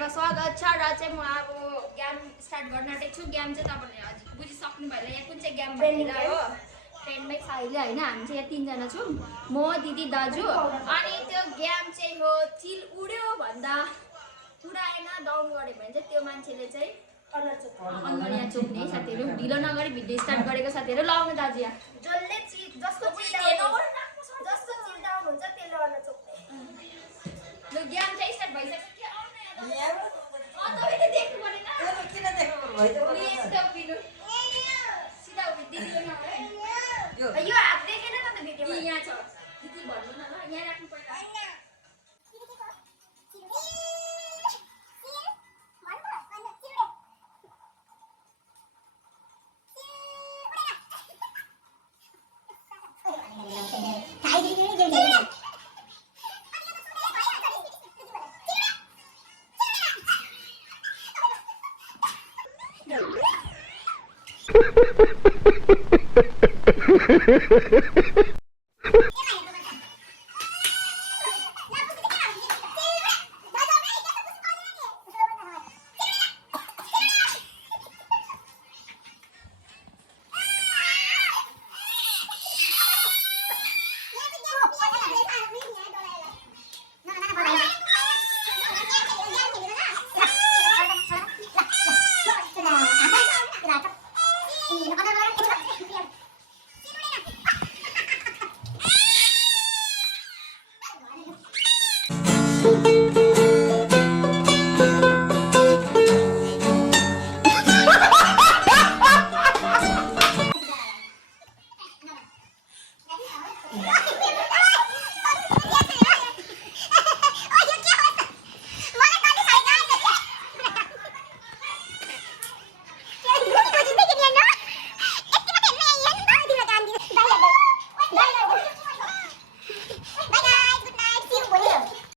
भिडियोमा स्वागत छ र चाहिँ म अब गेम स्टार्ट गर्न आँटेको छु। गेम चाहिँ तपाईँले हजुर बुझिसक्नु भयो होला यहाँ कुन चाहिँ गेम भनेर हो। फ्रेन्डमै छ अहिले होइन, हामी चाहिँ यहाँ तीनजना छौँ, म दिदी दाजु। अनि त्यो गेम चाहिँ हो चिल उड्यो भन्दा उडाएन डाउन गऱ्यो भने चाहिँ त्यो मान्छेले चाहिँ अनुहार यहाँ चोक्ने साथीहरू। ढिलो नगरी भिडियो स्टार्ट गरेको साथीहरू लाउनु दाजु यहाँ जसले जस्तो चिल डाउन हुन्छ त्यसले अनुहार चोक्ने। ल गेम चाहिँ स्टार्ट भइसक्यो। तपाईँले देख्नु परेन किन देख्नु भयो सिधा दिदीको नाम है यो हात देखेन त भिडियोमा यहाँ छ दिदी भन्नु न ल यहाँ राख्नु पर्छ।